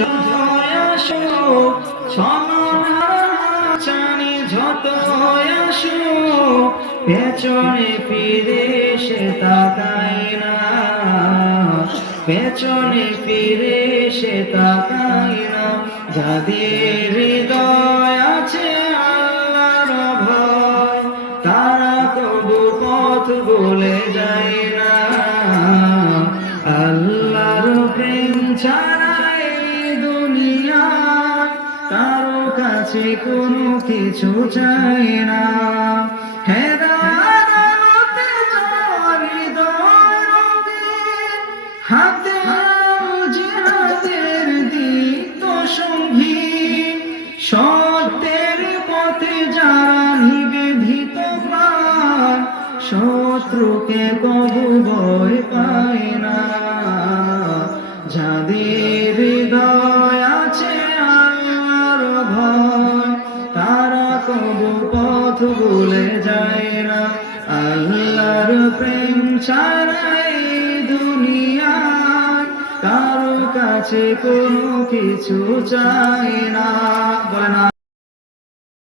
জয় আসো ছলনাচানি যত আসো পেছনে ফিরে সে তাকাই না, পেছনে ফিরে সে তাকাই না। যাদের হৃদয় আছে আল্লাহর ভয় তারা তবু পথ ভুলে যায় না। আল্লাহর প্রেম ছাড়া এই দুনিয়ায় কারো কাছে কোনো কিছু চাই না। হেদায়েত আলোতে চল হৃদয় রঙিন, হাতে জিহাদের দীপ্ত সঙ্গীন। সত্যের পথে যারা নিবেদিত প্রাণ শত্রুকে কবু ভয় পায় না। যাদের হৃদয় আছে আল্লাহর ভয় তারা কবু পথ ভুলে যায় না। আল্লাহর প্রেম ছাড়া এই দুনিয়ায় কারো কাছে কোনো কিছু চায় না।